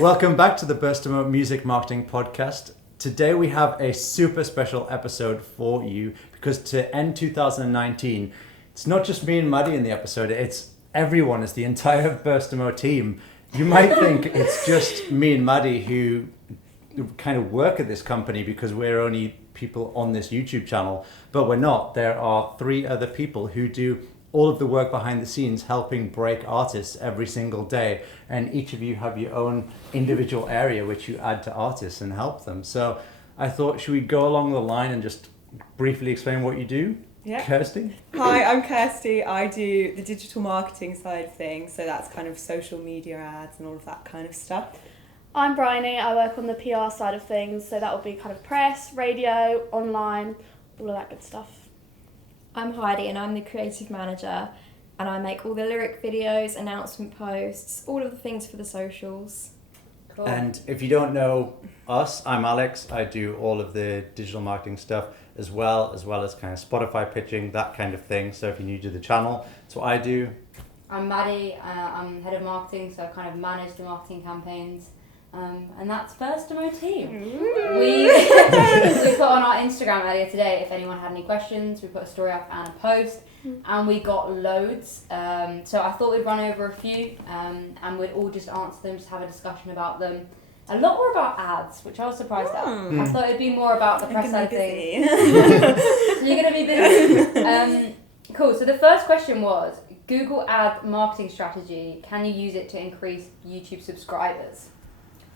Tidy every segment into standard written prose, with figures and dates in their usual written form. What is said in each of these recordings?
Welcome back to the Burstimo Music Marketing Podcast. Today we have a super special episode for you because to end 2019, it's not just me and Maddie in the episode, it's everyone, it's the entire Burstimo team. You might think it's just me and Maddie who kind of work at this company because we're only people on this YouTube channel, but we're not. There are 3 other people who do all of the work behind the scenes helping break artists every single day, and each of you have your own individual area which you add to artists and help them. So I thought, should we go along the line and just briefly explain what you do? Yeah. Kirsty? Hi, I'm Kirsty. I do the digital marketing side of things, so that's kind of social media ads and all of that kind of stuff. I'm Bryony. I work on the PR side of things, so that will be kind of press, radio, online, all of that good stuff. I'm Heidi and I'm the creative manager, and I make all the lyric videos, announcement posts, all of the things for the socials. Cool. And if you don't know us, I'm Alex. I do all of the digital marketing stuff as well as kind of Spotify pitching, that kind of thing. So if you're new to the channel, that's what I do. I'm Maddie. I'm head of marketing, so I kind of manage the marketing campaigns. And that's Burstimo team. We put on our Instagram earlier today, if anyone had any questions, we put a story up and a post, and we got loads. So I thought we'd run over a few, and we'd all just answer them, just have a discussion about them. A lot more about ads, which I was surprised at. I thought it'd be more about the press side of things. So you're going to be busy. Cool, so the first question was, Google ad marketing strategy, can you use it to increase YouTube subscribers?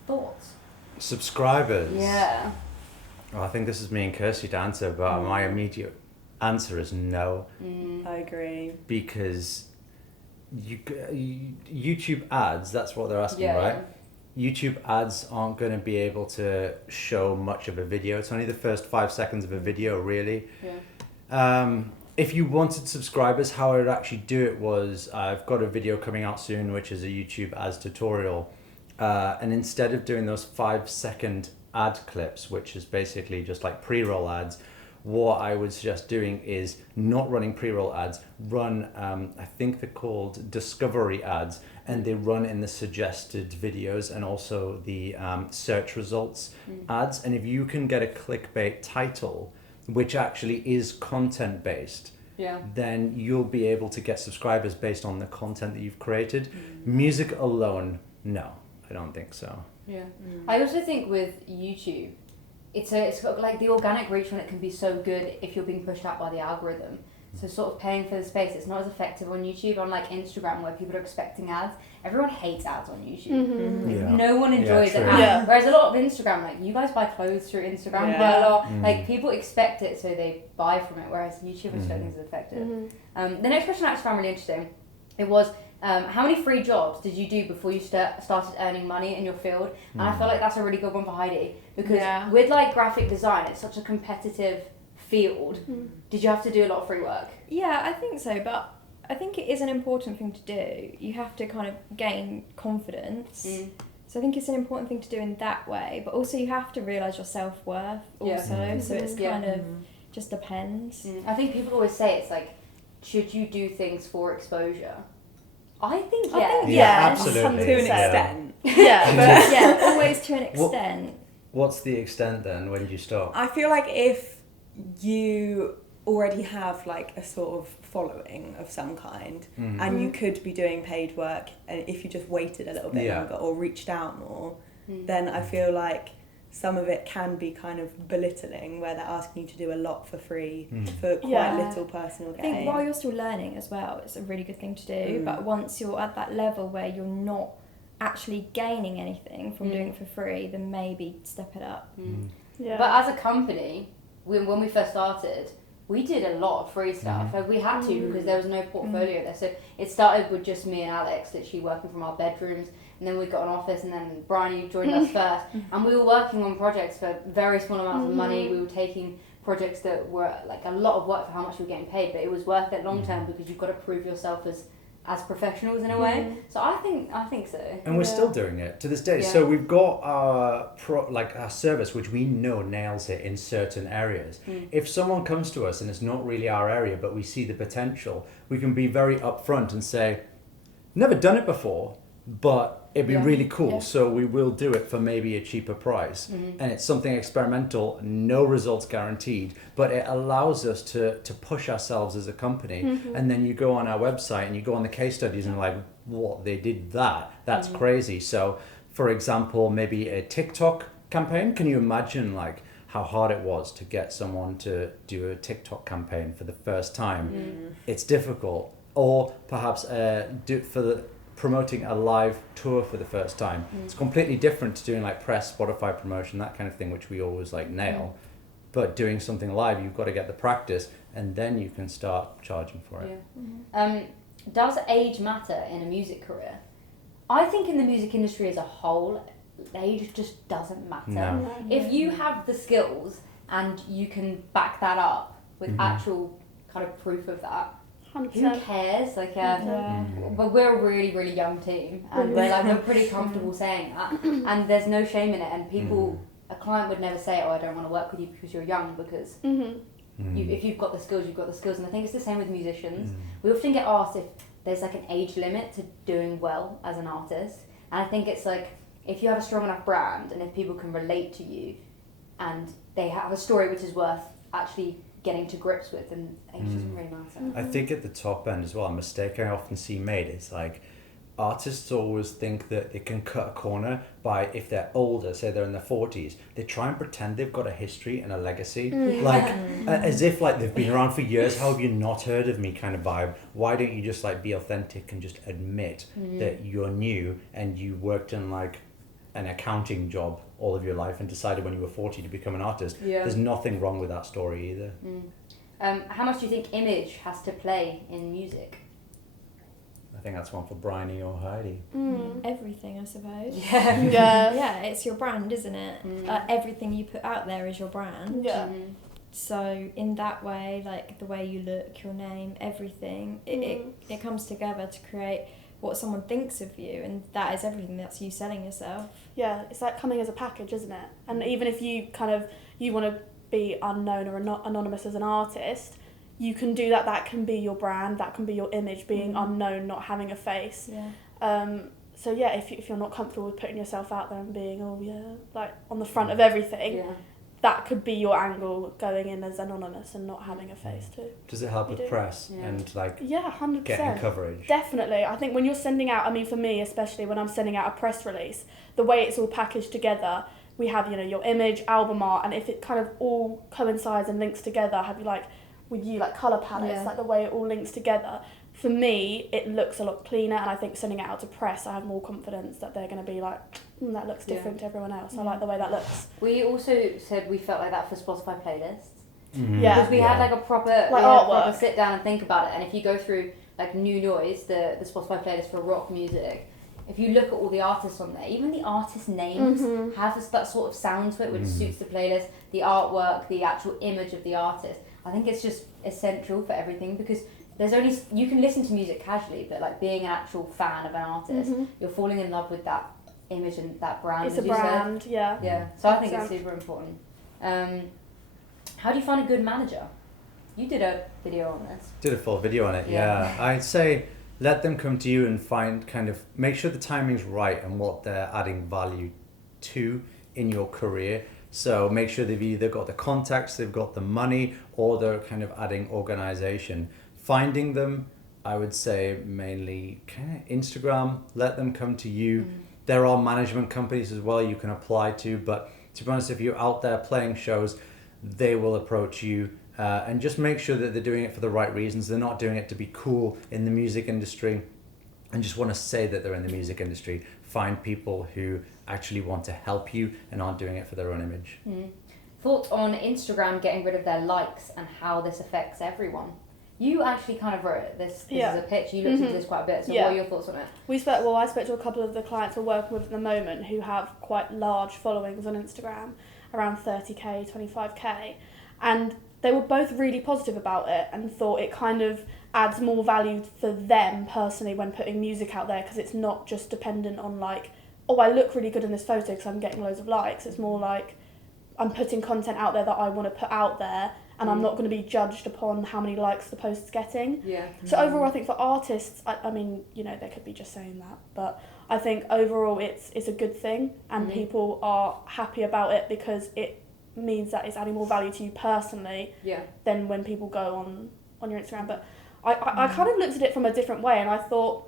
Thoughts? Subscribers? Yeah. Well, I think this is me and Kirsty to answer, but my immediate answer is no. I agree. Because YouTube ads, that's what they're asking, right? Yeah. YouTube ads aren't going to be able to show much of a video. It's only the first 5 seconds of a video, really. Yeah. If you wanted subscribers, how I would actually do it was, I've got a video coming out soon, which is a YouTube ads tutorial. And instead of doing those 5-second ad clips, which is basically just like pre-roll ads, what I would suggest doing is not running pre-roll ads, run, I think they're called discovery ads, and they run in the suggested videos and also the search results ads. And if you can get a clickbait title, which actually is content based, then you'll be able to get subscribers based on the content that you've created. Music alone, no. I don't think so. Yeah. I also think with YouTube, it's got like the organic reach when it can be so good if you're being pushed out by the algorithm. So sort of paying for the space, it's not as effective on YouTube. Unlike Instagram, where people are expecting ads, everyone hates ads on YouTube. Yeah. No one enjoys an ad. Yeah. Whereas a lot of Instagram, like you guys buy clothes through Instagram quite a lot. Like people expect it, so they buy from it. Whereas YouTube, I just don't think is effective. The next question I actually found really interesting. It was, how many free jobs did you do before you started earning money in your field? And I feel like that's a really good one for Heidi, because with like graphic design, it's such a competitive field. Did you have to do a lot of free work? Yeah, I think so, but I think it is an important thing to do. You have to kind of gain confidence. So I think it's an important thing to do in that way, but also you have to realise your self-worth also, so it's kind of just depends. I think people always say it's like, should you do things for exposure? I think absolutely. To an extent. Yeah, always to an extent. What's the extent then? When do you stop? I feel like if you already have like a sort of following of some kind, and you could be doing paid work, and if you just waited a little bit longer or reached out more, then I feel like some of it can be kind of belittling, where they're asking you to do a lot for free for quite little personal gain. I think while you're still learning as well, it's a really good thing to do, but once you're at that level where you're not actually gaining anything from doing it for free, then maybe step it up. But as a company, when we first started, we did a lot of free stuff. Like we had to because there was no portfolio there. So it started with just me and Alex, literally working from our bedrooms. And then we got an office, and then Brian joined us first. And we were working on projects for very small amounts of money. We were taking projects that were like a lot of work for how much we were getting paid, but it was worth it long term because you've got to prove yourself as professionals in a way. So I think so. And we're still doing it to this day. So we've got our service, which we know nails it in certain areas. If someone comes to us and it's not really our area, but we see the potential, we can be very upfront and say, never done it before. but it'd be really cool. Yeah. So we will do it for maybe a cheaper price. Mm-hmm. And it's something experimental, no results guaranteed, but it allows us to push ourselves as a company. And then you go on our website and you go on the case studies and like, what, they did that? That's crazy. So for example, maybe a TikTok campaign. Can you imagine like how hard it was to get someone to do a TikTok campaign for the first time? It's difficult. Or perhaps promoting a live tour for the first time. It's completely different to doing like press, Spotify promotion, that kind of thing, which we always like nail. But doing something live, you've got to get the practice, and then you can start charging for it. Does age matter in a music career? I think in the music industry as a whole, age just doesn't matter. No. If you have the skills and you can back that up with actual kind of proof of that, 100%. who cares? Like, but we're a really, really young team, and we're pretty comfortable saying that, and there's no shame in it. And people, a client would never say, "Oh, I don't want to work with you because you're young," because if you've got the skills, you've got the skills. And I think it's the same with musicians. We often get asked if there's like an age limit to doing well as an artist, and I think it's like if you have a strong enough brand, and if people can relate to you, and they have a story which is worth actually getting to grips with, and age doesn't really matter. I think at the top end as well, a mistake I often see made is like artists always think that they can cut a corner by, if they're older, say they're in their 40s, they try and pretend they've got a history and a legacy, like as if like they've been around for years. How have you not heard of me kind of vibe? Why don't you just like be authentic and just admit that you're new and you worked in like an accounting job all of your life and decided when you were 40 to become an artist? There's nothing wrong with that story either. How much do you think image has to play in music? I think that's one for Bryony or Heidi. Everything, I suppose. Yeah. It's your brand, isn't it? Everything you put out there is your brand. Yeah. So in that way, like the way you look, your name, everything, it comes together to create what someone thinks of you, and that is everything. That's you selling yourself. Yeah, it's like coming as a package, isn't it? And even if you you want to be unknown or not anonymous as an artist, you can do that. That can be your brand. That can be your image, being unknown, not having a face. So yeah, if you're not comfortable with putting yourself out there and being like on the front of everything, that could be your angle, going in as anonymous and not having a face too. Does it help with press and like 100%. getting coverage? Definitely. I think when you're sending out, I mean for me especially, when I'm sending out a press release, the way it's all packaged together, we have your image, album art, and if it kind of all coincides and links together, have you like with you like colour palettes, like the way it all links together. For me, it looks a lot cleaner, and I think sending it out to press, I have more confidence that they're going to be like, that looks different to everyone else. I like the way that looks. We also said we felt like that for Spotify playlists. Because we had like a proper, artwork. sit down and think about it. And if you go through like New Noise, the Spotify playlist for rock music, if you look at all the artists on there, even the artist names have that sort of sound to it, which suits the playlist, the artwork, the actual image of the artist. I think it's just essential for everything, because you can listen to music casually, but like being an actual fan of an artist, you're falling in love with that image and that brand. It's a brand, Yeah, so I think it's super important. How do you find a good manager? You did a video on this. Did a full video on it, yeah. I'd say let them come to you and make sure the timing's right and what they're adding value to in your career. So make sure they've either got the contacts, they've got the money, or they're kind of adding organization. Finding them, I would say mainly kind of Instagram, let them come to you. There are management companies as well you can apply to, but to be honest, if you're out there playing shows, they will approach you, and just make sure that they're doing it for the right reasons. They're not doing it to be cool in the music industry and just want to say that they're in the music industry. Find people who actually want to help you and aren't doing it for their own image. Thoughts on Instagram getting rid of their likes and how this affects everyone? You actually kind of wrote it. This is a pitch. You looked into this quite a bit. So what are your thoughts on it? I spoke to a couple of the clients we're working with at the moment who have quite large followings on Instagram, around 30k, 25k, and they were both really positive about it and thought it kind of adds more value for them personally when putting music out there, because it's not just dependent on like, oh, I look really good in this photo because I'm getting loads of likes. It's more like I'm putting content out there that I want to put out there, and I'm not going to be judged upon how many likes the post's getting. Yeah. So overall, I think for artists, I mean, they could be just saying that, but I think overall it's a good thing, and people are happy about it because it means that it's adding more value to you personally than when people go on your Instagram. But I kind of looked at it from a different way, and I thought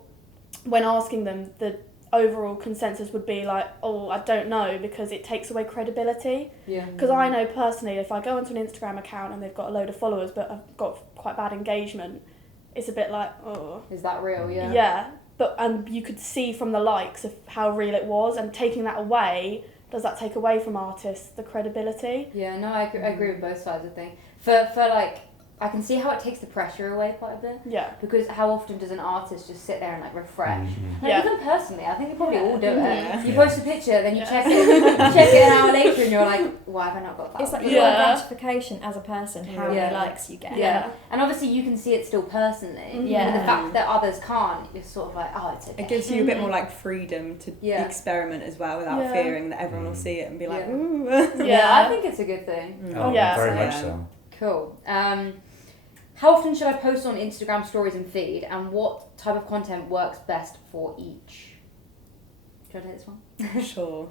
when asking them, the overall consensus would be like, oh, I don't know, because it takes away credibility. Because I know personally, if I go onto an Instagram account and they've got a load of followers but I've got quite bad engagement, it's a bit like, oh, is that real? But and you could see from the likes of how real it was, and taking that away, does that take away from artists the credibility? I agree with both sides of things. For like, I can see how it takes the pressure away quite a bit. Because how often does an artist just sit there and like refresh? Like, even personally, I think they probably all do it. You post a picture, then you check it an hour later, and you're like, why have I not got that? It's like your gratification as a person, how many likes you get. And obviously you can see it still personally. But the fact that others can't, you're sort of like, oh, it's okay. It gives you a bit more like freedom to experiment as well, without fearing that everyone will see it and be like, ooh. I think it's a good thing. Very much so. Cool. How often should I post on Instagram stories and feed, and what type of content works best for each? Do you want to take this one? Sure.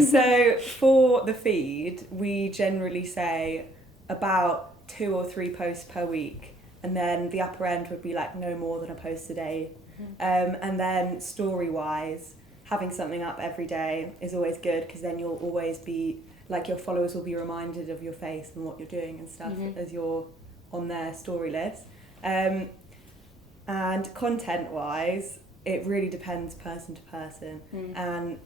So for the feed, we generally say about 2 or 3 posts per week, and then the upper end would be like no more than a post a day. And then story-wise, having something up every day is always good, because then you'll always be, like, your followers will be reminded of your face and what you're doing and stuff as you're on their story list. And content-wise, it really depends person to person. And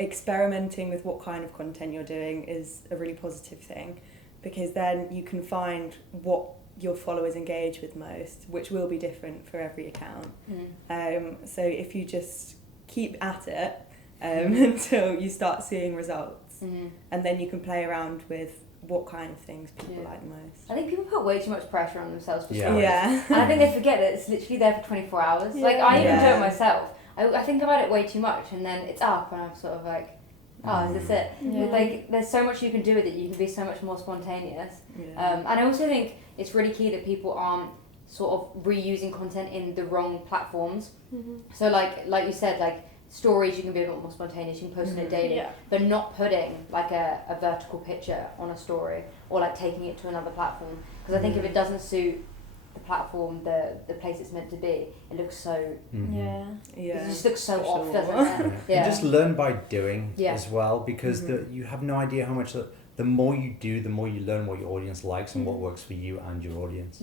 experimenting with what kind of content you're doing is a really positive thing, because then you can find what your followers engage with most, which will be different for every account. So if you just keep at it until you start seeing results, and then you can play around with what kind of things people like the most. I think people put way too much pressure on themselves for stories. And I think they forget that it's literally there for 24 hours. Like, I even do it myself. I think about it way too much, and then it's up, and I'm sort of like, oh, is this it? But like, there's so much you can do with it. You can be so much more spontaneous. And I also think it's really key that people aren't sort of reusing content in the wrong platforms. So like you said, like, stories, you can be a bit more spontaneous, you can post it daily, but not putting like a vertical picture on a story, or like taking it to another platform, because I think if it doesn't suit the platform, the place it's meant to be, it looks so it just looks so off, doesn't it? You just learn by doing as well, because you have no idea how much the more you do, the more you learn what your audience likes and what works for you and your audience.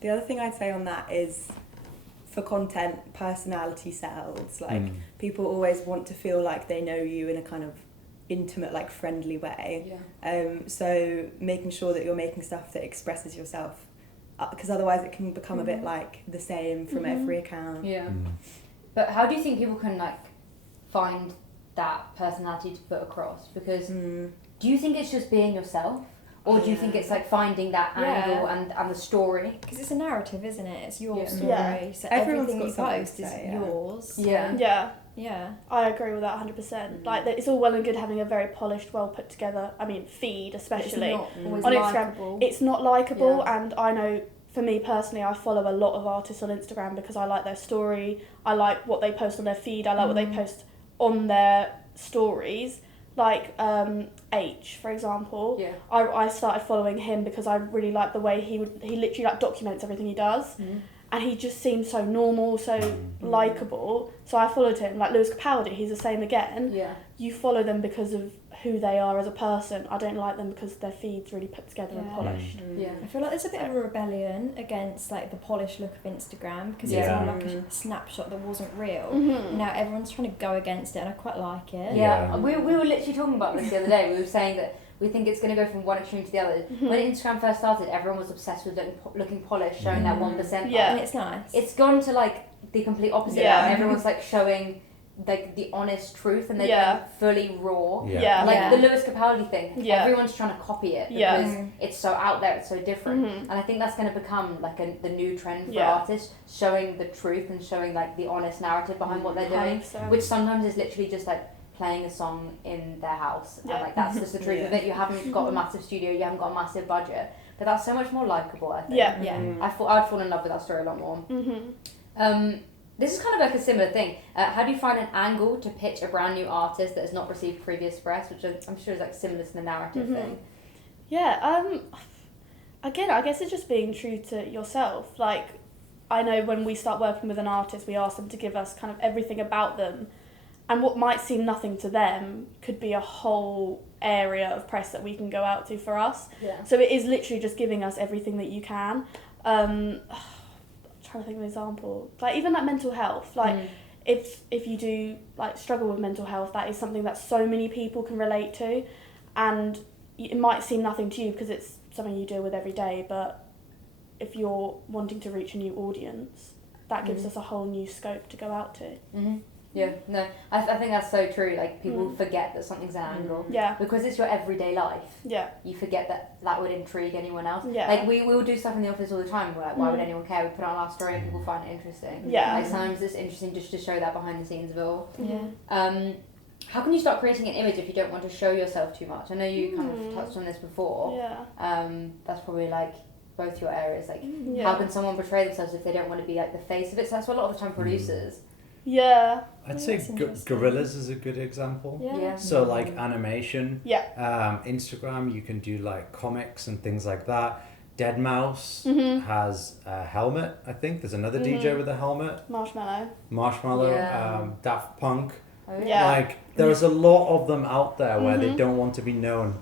The other thing I'd say on that is, for content, personality sells. Like, people always want to feel like they know you in a kind of intimate, like, friendly way. So making sure that you're making stuff that expresses yourself, because otherwise it can become a bit like the same from every account. But how do you think people can, like, find that personality to put across? Because do you think it's just being yourself? Or do you think it's like finding that angle and the story? Because it's a narrative, isn't it? It's your story. So everything you post is yours. Yeah. I agree with that 100%. Like, it's all well and good having a very polished, well put together, feed especially. It's not always on likeable. Instagram. It's not likeable, and I know, for me personally, I follow a lot of artists on Instagram because I like their story, I like what they post on their feed, I like what they post on their stories. Like H, for example, I started following him because I really like the way he literally like documents everything he does, and he just seems so normal, so likeable. So I followed him. Like Lewis Capaldi, he's the same again. You follow them because of who they are as a person. I don't like them because their feed's really put together and polished. I feel like there's a bit of a rebellion against like the polished look of Instagram, because it's all like a snapshot that wasn't real. Now everyone's trying to go against it, and I quite like it. We were literally talking about this the other day. We were saying that we think it's going to go from one extreme to the other. When Instagram first started, everyone was obsessed with looking polished, showing that 1%. And it's nice. It's gone to like the complete opposite now, and everyone's like showing like the honest truth, and they're going fully raw. Like the Lewis Capaldi thing, everyone's trying to copy it because it's so out there, it's so different. And I think that's going to become like the new trend for artists, showing the truth and showing like the honest narrative behind what they're doing, which sometimes is literally just like playing a song in their house, and like that's just the truth of it. You haven't got a massive studio, you haven't got a massive budget, but that's so much more likeable, I think. I'd fall in love with that story a lot more. This is kind of like a similar thing. How do you find an angle to pitch a brand new artist that has not received previous press, which I'm sure is like similar to the narrative thing? Yeah, again, I guess it's just being true to yourself. Like, I know when we start working with an artist, we ask them to give us kind of everything about them, and what might seem nothing to them could be a whole area of press that we can go out to for us. Yeah. So it is literally just giving us everything that you can. I'm trying to think of an example. Like, even that mental health, like, if you do like struggle with mental health, that is something that so many people can relate to, and it might seem nothing to you because it's something you deal with every day, but if you're wanting to reach a new audience, that gives us a whole new scope to go out to. Yeah, no, I think that's so true. Like, people forget that something's an angle. Yeah. Because it's your everyday life. Yeah. You forget that would intrigue anyone else. Yeah. Like, we will do stuff in the office all the time. We're like, why would anyone care? We put it on our story and people find it interesting. Yeah. Like, sometimes it's interesting just to show that behind the scenes of it all. Yeah. How can you start creating an image if you don't want to show yourself too much? I know you kind of touched on this before. Yeah. That's probably like both your areas. Like, Yeah. how can someone portray themselves if they don't want to be like the face of it? So that's what a lot of the time producers. Yeah. I'd say That's interesting. gorillas is a good example. Yeah. So like animation, Yeah. Instagram, you can do like comics and things like that. Deadmau5 has a helmet, I think. There's another DJ with a helmet. Marshmallow, Yeah. Daft Punk. Oh, Yeah. Like, there's a lot of them out there where they don't want to be known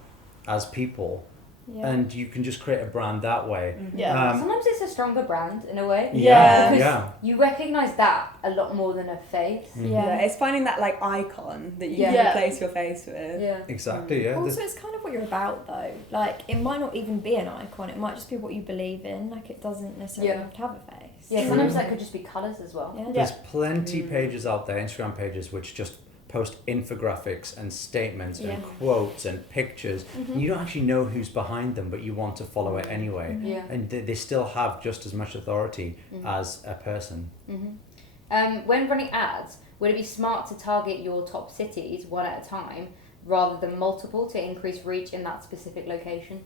as people. Yeah. And you can just create a brand that way. Yeah. Sometimes it's a stronger brand in a way. Yeah. Because you recognise that a lot more than a face. Yeah, it's finding that like icon that you Yeah. can replace your face with. Yeah. Exactly, yeah. Also, it's kind of what you're about, though. Like, it might not even be an icon. It might just be what you believe in. Like, it doesn't necessarily have to have a face. Yeah, sometimes that could just be colours as well. Yeah. There's plenty pages out there, Instagram pages, which just post infographics and statements and quotes and pictures. And you don't actually know who's behind them, but you want to follow it anyway. Yeah. And they still have just as much authority as a person. When running ads, would it be smart to target your top cities one at a time rather than multiple to increase reach in that specific location?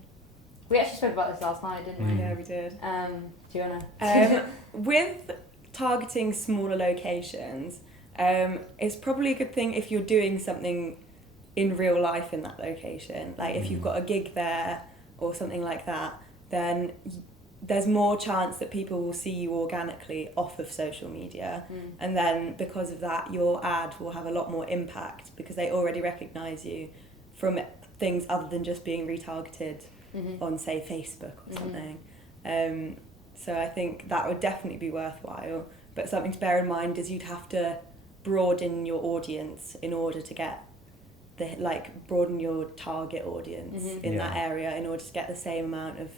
We actually spoke about this last night, didn't we? Yeah, we did. Do you wanna? With targeting smaller locations, it's probably a good thing if you're doing something in real life in that location. Like, if you've got a gig there or something like that, then there's more chance that people will see you organically off of social media. And then because of that, your ad will have a lot more impact because they already recognise you from things other than just being retargeted on, say, Facebook or something. So I think that would definitely be worthwhile. But something to bear in mind is you'd have to broaden your audience in order to get broaden your target audience in that area in order to get the same amount of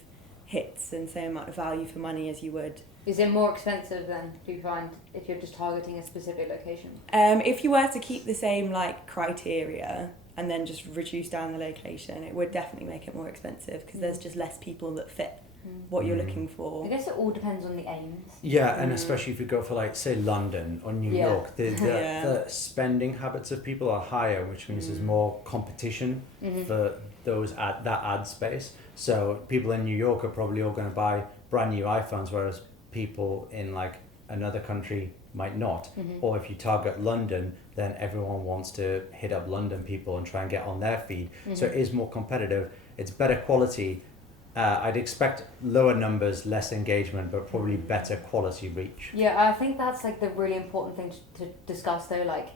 hits and same amount of value for money as you would. Is it more expensive then, do you find, if you're just targeting a specific location? If you were to keep the same like criteria and then just reduce down the location, it would definitely make it more expensive because there's just less people that fit what you're looking for. I guess it all depends on the aims. Yeah, and especially if you go for like, say, London or New York, the spending habits of people are higher, which means there's more competition for that ad space. So people in New York are probably all going to buy brand new iPhones, whereas people in like another country might not. Or if you target London, then everyone wants to hit up London people and try and get on their feed. So it is more competitive. It's better quality. I'd expect lower numbers, less engagement, but probably better quality reach. Yeah, I think that's like the really important thing to discuss though, like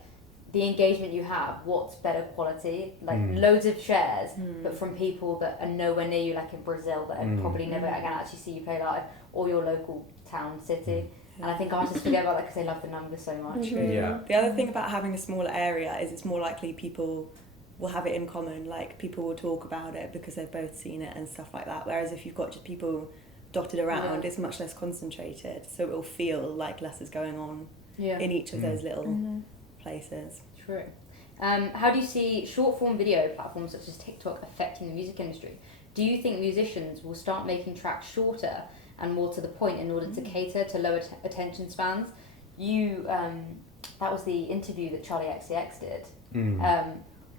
the engagement you have, what's better quality, like loads of shares, but from people that are nowhere near you, like in Brazil, that are probably never going to actually see you play live, or your local town, city. And I think artists forget about that because they love the numbers so much. Yeah. The other thing about having a smaller area is it's more likely people will have it in common, like people will talk about it because they've both seen it and stuff like that, whereas if you've got just people dotted around, it's much less concentrated, so it will feel like less is going on in each of those little places. True. How do you see short-form video platforms such as TikTok affecting the music industry? Do you think musicians will start making tracks shorter and more to the point in order to cater to lower attention spans? That was the interview that Charlie XCX did.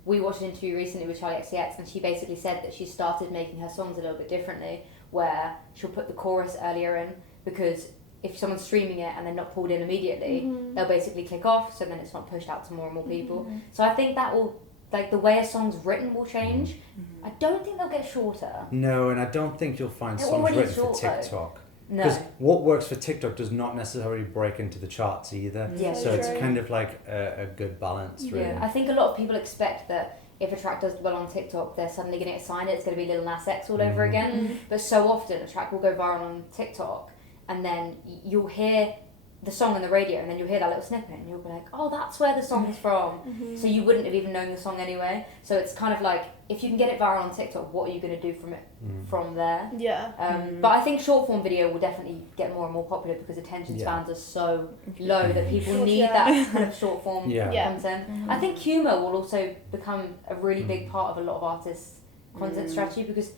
We watched an interview recently with Charlie XCX, and she basically said that she started making her songs a little bit differently, where she'll put the chorus earlier in, because if someone's streaming it and they're not pulled in immediately, they'll basically click off, so then it's not pushed out to more and more people. So I think that will, like, the way a song's written will change. I don't think they'll get shorter. No, and I don't think you'll find They're songs already written for short, though. TikTok. No. Because what works for TikTok does not necessarily break into the charts either. Yeah, so it's true. kind of like a good balance, really. Yeah, I think a lot of people expect that if a track does well on TikTok, they're suddenly going to get signed. It's going to be Lil Nas X all over again. But so often a track will go viral on TikTok, and then you'll hear the song on the radio, and then you'll hear that little snippet, and you'll be like, oh, that's where the song's from. So you wouldn't have even known the song anyway. So it's kind of like, if you can get it viral on TikTok, what are you going to do from it from there? Yeah. But I think short form video will definitely get more and more popular because attention spans are so low that people need that kind of short form content. I think humour will also become a really big part of a lot of artists' content strategy because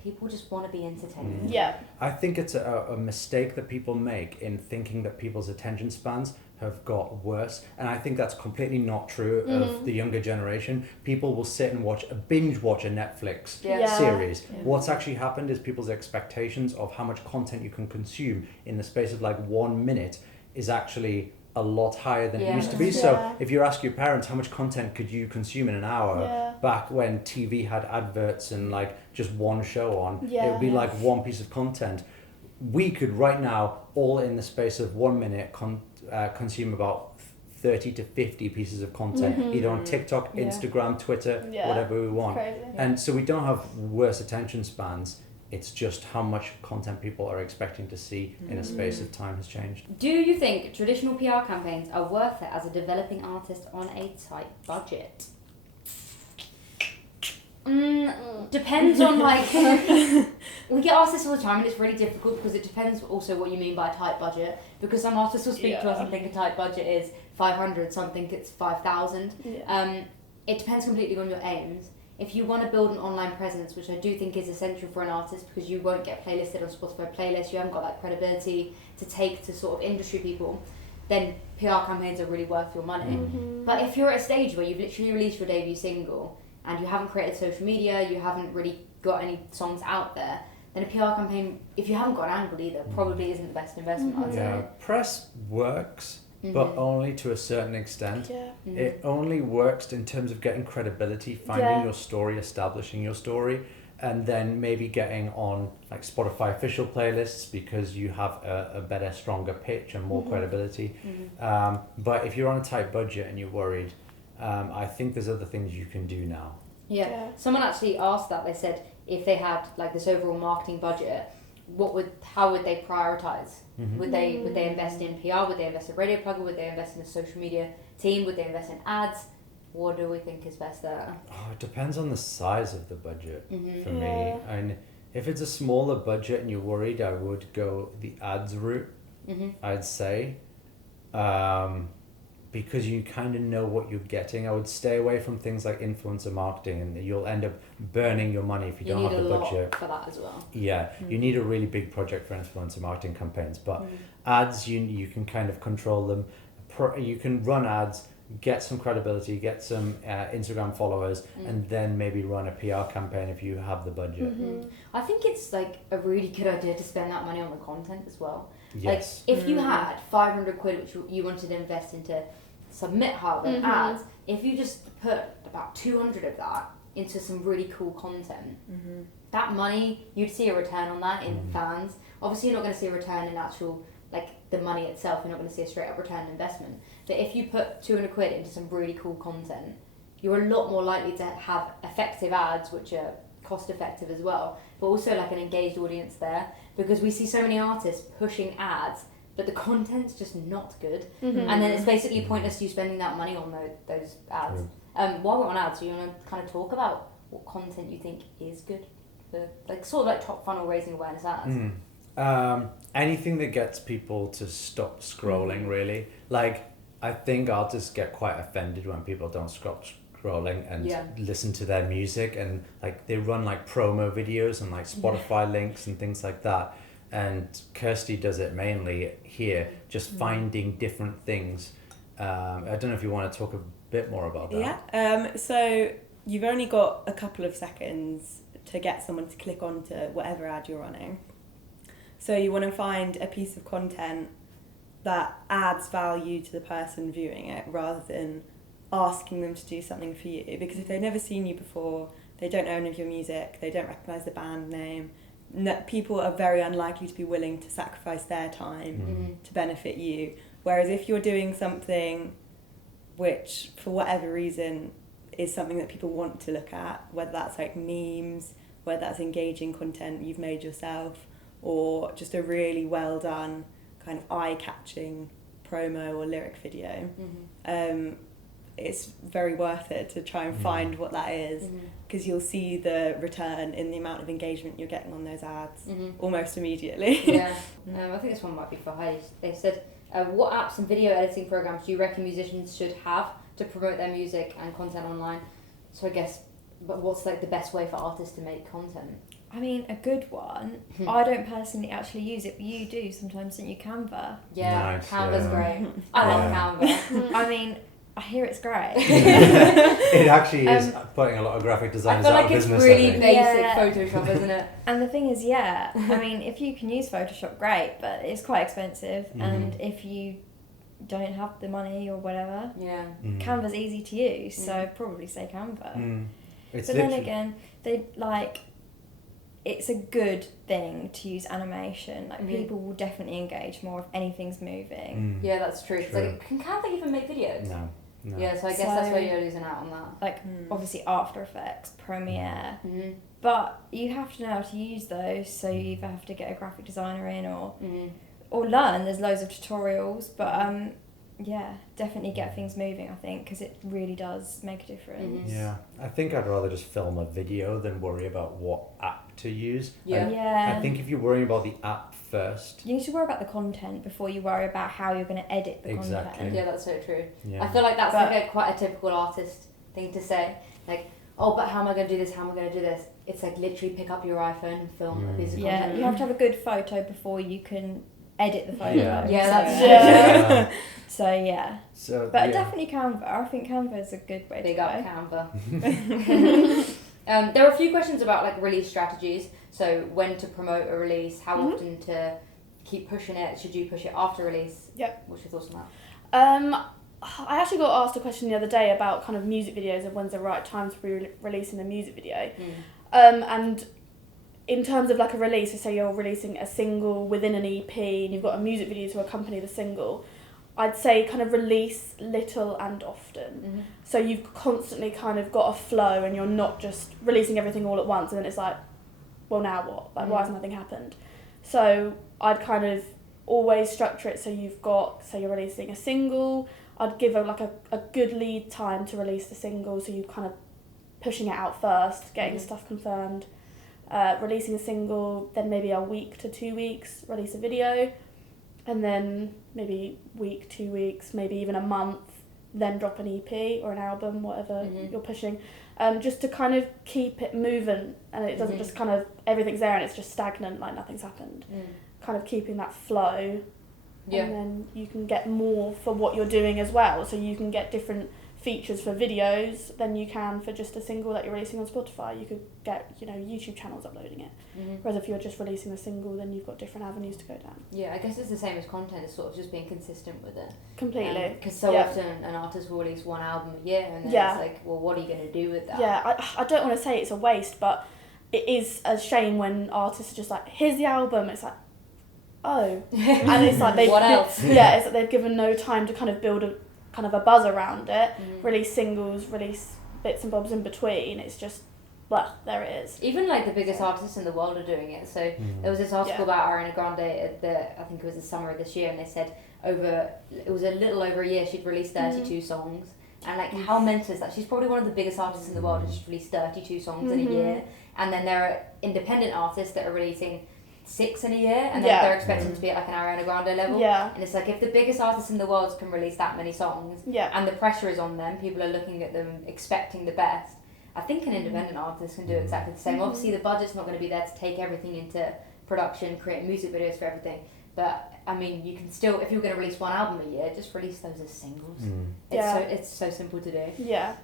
people just want to be entertained. Yeah. I think it's a mistake that people make in thinking that people's attention spans have got worse, and I think that's completely not true of the younger generation. People will sit and binge watch a Netflix series. What's actually happened is people's expectations of how much content you can consume in the space of like 1 minute is actually a lot higher than it used to be. So if you ask your parents how much content could you consume in an hour back when TV had adverts and like just one show on, it would be like one piece of content. We could right now, all in the space of 1 minute, consume about 30 to 50 pieces of content, either on TikTok, Instagram, Twitter, whatever we want. And so we don't have worse attention spans. It's just how much content people are expecting to see in a space of time has changed. Do you think traditional PR campaigns are worth it as a developing artist on a tight budget? Depends on like... We get asked this all the time and it's really difficult because it depends also what you mean by a tight budget, because some artists will speak to us and think a tight budget is 500, some think it's 5,000. It depends completely on your aims. If you want to build an online presence, which I do think is essential for an artist because you won't get playlisted on Spotify playlists, you haven't got that credibility to take to sort of industry people, then PR campaigns are really worth your money. But if you're at a stage where you've literally released your debut single and you haven't created social media, you haven't really got any songs out there, then a PR campaign, if you haven't got an angle either, probably isn't the best investment, I'd say. Press works, but only to a certain extent. It only works in terms of getting credibility, finding your story, establishing your story, and then maybe getting on like Spotify official playlists because you have a better, stronger pitch and more credibility. But if you're on a tight budget and you're worried, I think there's other things you can do now. Someone actually asked that. They said if they had like this overall marketing budget, how would they prioritize? Would they invest in PR? Would they invest in radio plugger? Would they invest in a social media team? Would they invest in ads? What do we think is best there? It depends on the size of the budget for me. And if it's a smaller budget and you're worried, I would go the ads route, I'd say. Because you kind of know what you're getting. I would stay away from things like influencer marketing, and you'll end up burning your money if you don't have the budget. You need a lot for that as well. You need a really big project for influencer marketing campaigns. But ads, you can kind of control them. You can run ads, get some credibility, get some Instagram followers, and then maybe run a PR campaign if you have the budget. I think it's like a really good idea to spend that money on the content as well. Yes. Like if you had 500 quid which you wanted to invest into submit hub and ads, if you just put about 200 of that into some really cool content, that money, you'd see a return on that in fans. Obviously you're not going to see a return in actual like the money itself, you're not going to see a straight up return on investment, but if you put 200 quid into some really cool content, you're a lot more likely to have effective ads which are cost effective as well, but also like an engaged audience there, because we see so many artists pushing ads but the content's just not good, and then it's basically pointless you spending that money on those ads. While we're on ads, do you want to kind of talk about what content you think is good for like sort of like top funnel raising awareness ads? Anything that gets people to stop scrolling, really. Like, I think artists get quite offended when people don't stop scrolling and listen to their music, and like they run like promo videos and like Spotify links and things like that. And Kirsty does it mainly here, just finding different things. I don't know if you want to talk a bit more about that. So you've only got a couple of seconds to get someone to click onto whatever ad you're running. So you want to find a piece of content that adds value to the person viewing it rather than asking them to do something for you. Because if they've never seen you before, they don't know any of your music, they don't recognise the band name, people are very unlikely to be willing to sacrifice their time to benefit you. Whereas if you're doing something which, for whatever reason, is something that people want to look at, whether that's like memes, whether that's engaging content you've made yourself, or just a really well done kind of eye-catching promo or lyric video, it's very worth it to try and find what that is, because you'll see the return in the amount of engagement you're getting on those ads almost immediately. Yeah, I think this one might be for Heidi. They said, what apps and video editing programs do you reckon musicians should have to promote their music and content online? So I guess, but what's like the best way for artists to make content? I mean, a good one. I don't personally actually use it, but you do sometimes, don't you? Canva. Yeah, Nice, Canva's yeah. great. I love Canva. I mean, I hear it's great. It actually is putting a lot of graphic I designers feel out like of it's business. really I think. basic Yeah. Photoshop, isn't it? And the thing is, I mean, if you can use Photoshop, great, but it's quite expensive. And if you don't have the money or whatever, Yeah. Canva's easy to use, so I'd probably say Canva. It's But then literally- again, it's a good thing to use animation. Like, people will definitely engage more if anything's moving. Yeah, that's true. It's True. like, can Canva even make videos? No. Yeah, so I guess that's where you're losing out on that. Like, obviously After Effects, Premiere, Mm-hmm. but you have to know how to use those, so you either have to get a graphic designer in or Mm-hmm. learn. There's loads of tutorials, but definitely get things moving, I think, because it really does make a difference. Yeah, I think I'd rather just film a video than worry about what app to use. Yeah. I think if you're worrying about the app first. You need to worry about the content before you worry about how you're going to edit the Exactly. content. Yeah, that's so true. Yeah. I feel like that's But- like quite a typical artist thing to say. Like, oh, but how am I going to do this? How am I going to do this? It's like literally pick up your iPhone and film a piece of Yeah, content. you have to have a good photo before you can edit the photo. Yeah. that's Yeah. So yeah, So, but yeah. definitely Canva. I think Canva is a good way Big to up go. Canva. There are a few questions about like release strategies. So when to promote a release, how often to keep pushing it, should you push it after release? Yep. What's your thoughts on that? I actually got asked a question the other day about kind of music videos and when's the right time to be releasing a music video. And in terms of like a release, so say you're releasing a single within an EP and you've got a music video to accompany the single, I'd say kind of release little and often. So you've constantly kind of got a flow and you're not just releasing everything all at once and then it's like, well, now what? Like, why has nothing happened? So I'd kind of always structure it so you've got, say you're releasing a single, I'd give a good lead time to release the single, so you kind of pushing it out first, getting stuff confirmed, releasing a single, then maybe a week to 2 weeks, release a video, and then maybe week, 2 weeks, maybe even a month, then drop an EP or an album, whatever you're pushing, just to kind of keep it moving, and it doesn't just kind of, everything's there and it's just stagnant, like nothing's happened. Kind of keeping that flow, and then you can get more for what you're doing as well, so you can get different features for videos than you can for just a single that you're releasing on Spotify. You could get, YouTube channels uploading it. Whereas if you're just releasing a single, then you've got different avenues to go down. Yeah, I guess it's the same as content. It's sort of just being consistent with it. Completely. Because so often an artist will release one album a year, and then it's like, well, what are you going to do with that? Yeah, I don't want to say it's a waste, but it is a shame when artists are just like, here's the album. It's like, oh. And it's like they've... What else? Yeah, it's like they've given no time to kind of build a buzz around it, release singles, release bits and bobs in between. It's just, well, there it is. Even like the biggest artists in the world are doing it. So there was this article about Ariana Grande at I think it was the summer of this year, and they said it was a little over a year she'd released 32 songs. And like, how mental is that? She's probably one of the biggest artists in the world, and she's released 32 songs in a year. And then there are independent artists that are releasing 6 in a year, and then they're expecting to be at like an Ariana Grande level. Yeah. And it's like, if the biggest artists in the world can release that many songs, and the pressure is on them, people are looking at them expecting the best. I think an independent artist can do exactly the same. Obviously, the budget's not going to be there to take everything into production, create music videos for everything. But I mean, you can still, if you're going to release one album a year, just release those as singles. It's so simple to do. Yeah.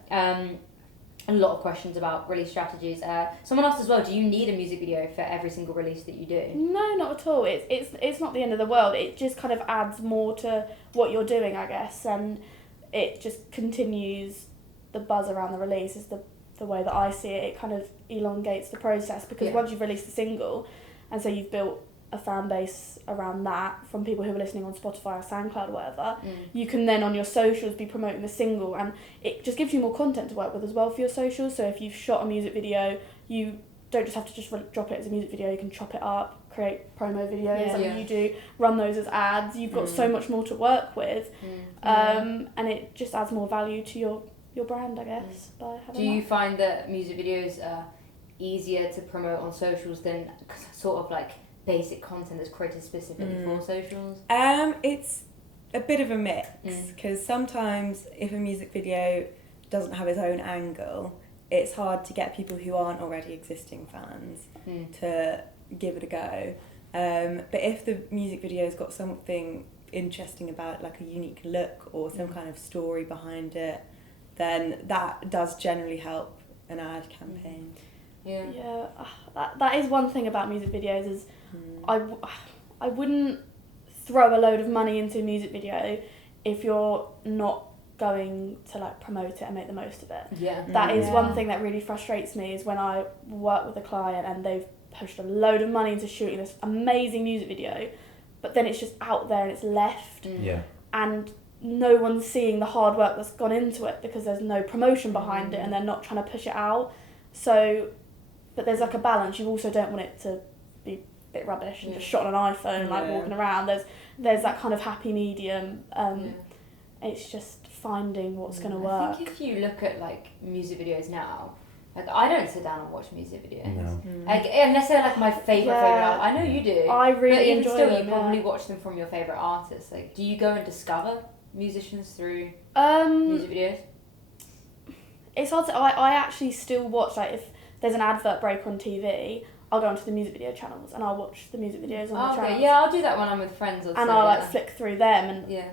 a lot of questions about release strategies. Someone asked as well, do you need a music video for every single release that you do? No, not at all. It's not the end of the world. It just kind of adds more to what you're doing, I guess, and it just continues the buzz around the release is the way that I see it. It kind of elongates the process because once you've released the single, and so you've built a fan base around that from people who are listening on Spotify or SoundCloud or whatever, you can then on your socials be promoting the single, and it just gives you more content to work with as well for your socials. So if you've shot a music video, you don't just have to just drop it as a music video, you can chop it up, create promo videos you do, run those as ads. You've got so much more to work with, and it just adds more value to your brand, I guess. By having Do you find that music videos are easier to promote on socials than sort of like basic content that's created specifically for socials? It's a bit of a mix, because sometimes if a music video doesn't have its own angle, it's hard to get people who aren't already existing fans to give it a go. But if the music video's got something interesting about it, like a unique look or some kind of story behind it, then that does generally help an ad campaign. Yeah, that is one thing about music videos is I wouldn't throw a load of money into a music video if you're not going to like promote it and make the most of it. That is one thing that really frustrates me, is when I work with a client and they've pushed a load of money into shooting this amazing music video, but then it's just out there and it's left, and no one's seeing the hard work that's gone into it because there's no promotion behind it and they're not trying to push it out. So, but there's like a balance. You also don't want it to be a bit rubbish and just shot on an iPhone like walking around. There's that kind of happy medium. It's just finding what's going to work. I think if you look at like music videos now, like I don't sit down and watch music videos. Like unless they're like my favourite. I know you do. I really enjoy enjoy them. You probably watch them from your favourite artists. Like, do you go and discover musicians through music videos? It's hard to. I actually still watch, like, if there's an advert break on TV, I'll go onto the music video channels and I'll watch the music videos on the channels. Yeah, I'll do that when I'm with friends. And I'll like flick through them, and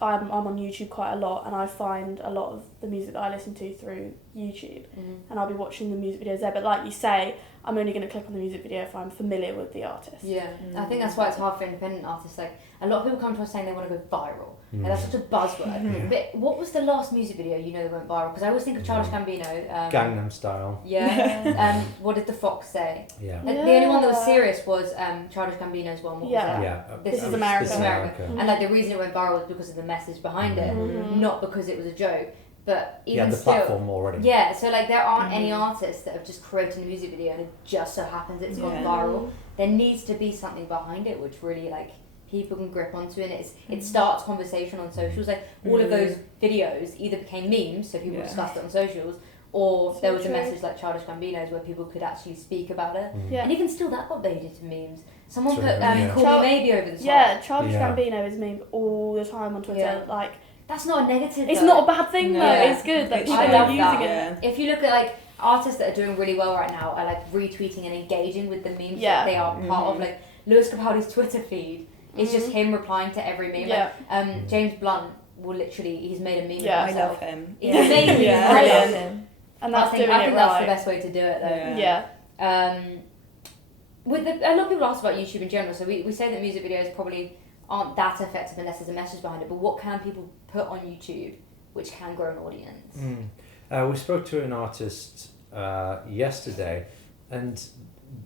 I'm on YouTube quite a lot, and I find a lot of the music that I listen to through YouTube, and I'll be watching the music videos there. But like you say, I'm only going to click on the music video if I'm familiar with the artist. I think that's why it's hard for independent artists. Like, a lot of people come to us saying they want to go viral. And that's such a buzzword. But what was the last music video that went viral? Because I always think of Childish Gambino. Gangnam Style. What did the Fox say? The only one that was serious was Childish Gambino's one. What was that? This is America. This is America. And like the reason it went viral was because of the message behind it, not because it was a joke. But even the still, platform already. So like there aren't any artists that have just created a music video and it just so happens it's gone viral. There needs to be something behind it which really like people can grip onto, and it starts conversation on socials. Like all of those videos either became memes, so people discussed it on socials, or there was a message like Childish Gambino's where people could actually speak about it. And even still that got made into memes. Someone put Call Me Maybe over the top. Childish Gambino is memed all the time on Twitter. Like, that's not a negative. It's not a bad thing though. It's good that people are using it. If you look at like artists that are doing really well right now are like retweeting and engaging with the memes that they are part of. Like Lewis Capaldi's Twitter feed is just him replying to every meme. Like, James Blunt will literally, he's made a meme of himself. I love him. He's amazing. He's brilliant. And that's I think right. that's the best way to do it though. A lot of people ask about YouTube in general, so we say that music videos probably aren't that effective unless there's a message behind it, but what can people put on YouTube which can grow an audience? We spoke to an artist yesterday, and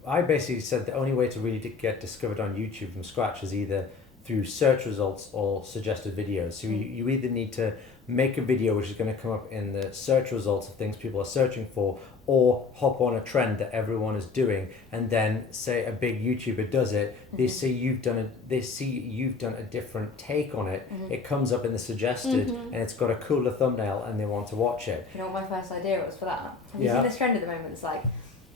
I basically said the only way to really get discovered on YouTube from scratch is either through search results or suggested videos. So you either need to make a video which is going to come up in the search results of things people are searching for, or hop on a trend that everyone is doing, and then say a big YouTuber does it, they see you've done a different take on it, it comes up in the suggested, and it's got a cooler thumbnail and they want to watch it. You know what my first idea was for that? Have you seen this trend at the moment? It's like,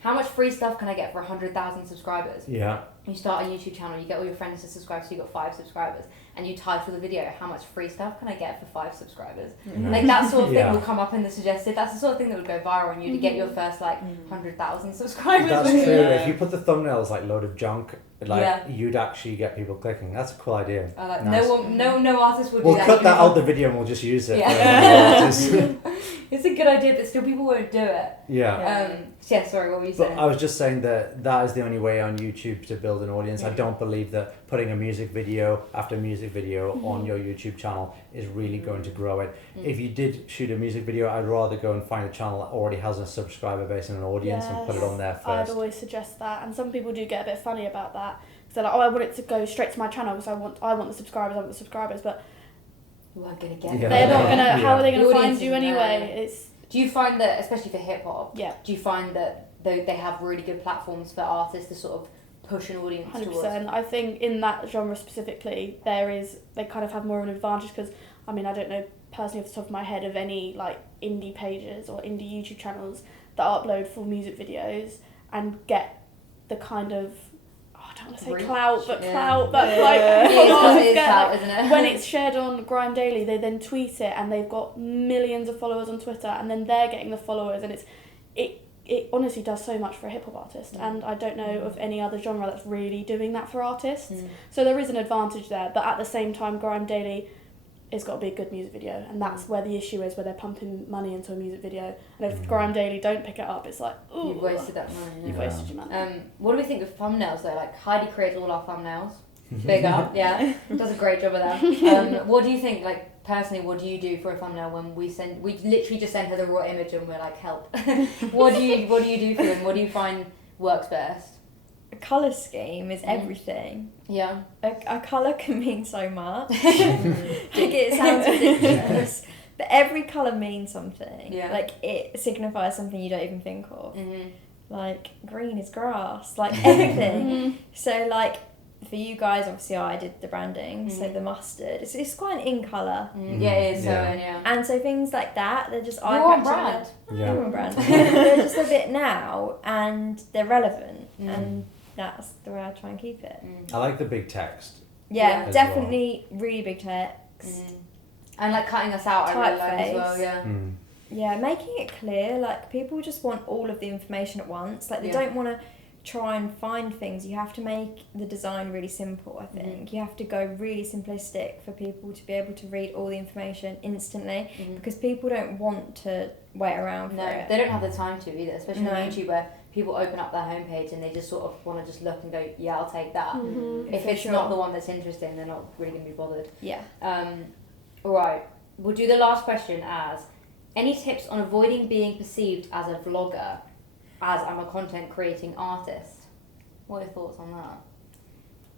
how much free stuff can I get for 100,000 subscribers? You start a YouTube channel, you get all your friends to subscribe, so you got 5 subscribers, and you title the video, how much free stuff can I get for 5 subscribers? Like that sort of thing will come up in the suggested. That's the sort of thing that would go viral on you to get your first like 100,000 subscribers. That's true. If you put the thumbnail as like load of junk you'd actually get people clicking. That's a cool idea. Nice. No artist would do we'll that. cut that out of the video and we'll just use it. It's a good idea, but still people won't do it. Sorry, what were you saying? But I was just saying that is the only way on YouTube to build an audience. I don't believe that putting a music video after music video on your YouTube channel is really going to grow it. If you did shoot a music video, I'd rather go and find a channel that already has a subscriber base and an audience and put it on there first. I'd always suggest that, and some people do get a bit funny about that. Because they're like, I want it to go straight to my channel because I want the subscribers, but you aren't going to get they're not going to, how are they going to find you anyway? anyway? Do you find that, especially for hip hop, do you find that they have really good platforms for artists to sort of push an audience 100%. towards? I think in that genre specifically, they kind of have more of an advantage because, I mean, I don't know personally off the top of my head of any like indie pages or indie YouTube channels that upload full music videos and get the kind of, I don't want to say clout, but clout, isn't it? When it's shared on Grime Daily, they then tweet it and they've got millions of followers on Twitter, and then they're getting the followers, and it honestly does so much for a hip hop artist, and I don't know of any other genre that's really doing that for artists. So there is an advantage there, but at the same time, Grime Daily has got to be a good music video, and that's where the issue is, where they're pumping money into a music video, and if Grime Daily don't pick it up, it's like, ooh, you've wasted that money. You've wasted your money. What do we think of thumbnails though? Like Heidi creates all our thumbnails. Big up, does a great job of that. What do you think? Like personally, what do you do for a thumbnail when we literally just send her the raw image and we're like, help. What do you do for them? What do you find works best? A colour scheme is everything. Yeah. A colour can mean so much. It sounds ridiculous. But every colour means something. Yeah. Like, it signifies something you don't even think of. Like, green is grass. Like, everything. So, like, for you guys, obviously, I did the branding. So, the mustard. It's quite an in colour. Yeah, it is. And so, things like that, they're just You're on brand. You're on brand. They're just a bit now, and they're relevant. And that's the way I try and keep it. I like the big text. Yeah, definitely really big text. And like cutting us out, I really like as well, Yeah, making it clear, like people just want all of the information at once. Like they don't want to try and find things. You have to make the design really simple, I think. You have to go really simplistic for people to be able to read all the information instantly because people don't want to wait around for it. They don't have the time to either, especially on YouTube where people open up their homepage and they just sort of want to just look and go, yeah, I'll take that. If it's not the one that's interesting, they're not really going to be bothered. Yeah. Alright, we'll do the last question as, any tips on avoiding being perceived as a vlogger, as I'm a content creating artist? What are your thoughts on that?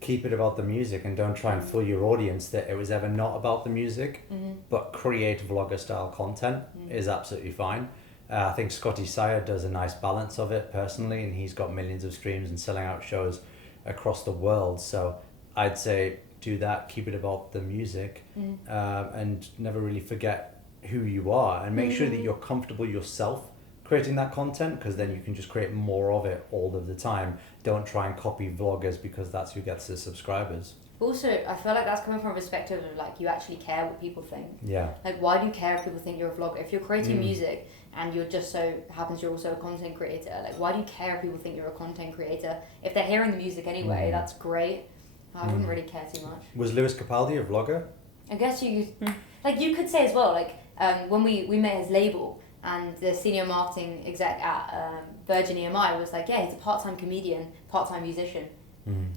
Keep it about the music and don't try and fool your audience that it was ever not about the music, but create vlogger style content is absolutely fine. I think Scotty Sire does a nice balance of it personally, and he's got millions of streams and selling out shows across the world. So I'd say do that, keep it about the music, and never really forget who you are, and make sure that you're comfortable yourself creating that content, because then you can just create more of it all of the time. Don't try and copy vloggers because that's who gets the subscribers. Also, I feel like that's coming from a perspective of like you actually care what people think. Yeah. Like, why do you care if people think you're a vlogger? If you're creating music and you're just so happens you're also a content creator, like why do you care if people think you're a content creator? If they're hearing the music anyway, that's great. I wouldn't really care too much. Was Lewis Capaldi a vlogger? I guess you could say as well, like when we met his label, and the senior marketing exec at Virgin EMI was like, yeah, he's a part-time comedian, part-time musician.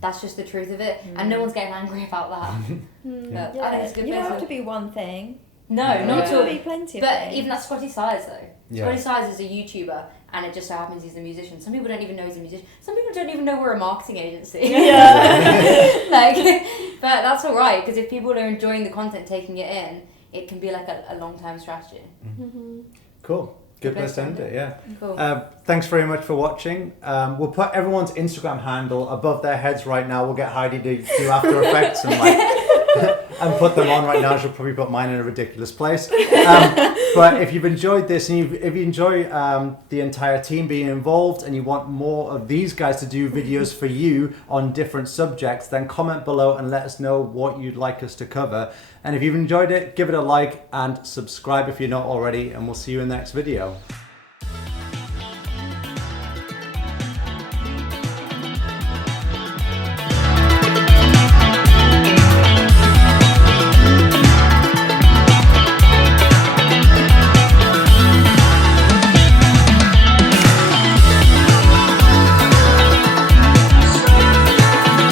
That's just the truth of it, and no one's getting angry about that. But I think it's good. You don't have to be one thing. No, not at all. Be plenty of but things. even that Scotty Sires though. Yeah. Scotty Sires is a YouTuber, and it just so happens he's a musician. Some people don't even know he's a musician. Some people don't even know we're a marketing agency. But that's all right, because if people are enjoying the content, taking it in, it can be like a long-term strategy. Cool. Good place to end it, yeah. Cool. Thanks very much for watching. We'll put everyone's Instagram handle above their heads right now. We'll get Heidi to do After Effects and and put them on right now. She'll probably put mine in a ridiculous place. But if you've enjoyed this, and if you enjoy the entire team being involved, and you want more of these guys to do videos for you on different subjects, then comment below and let us know what you'd like us to cover. And if you've enjoyed it, give it a like and subscribe if you're not already, and we'll see you in the next video.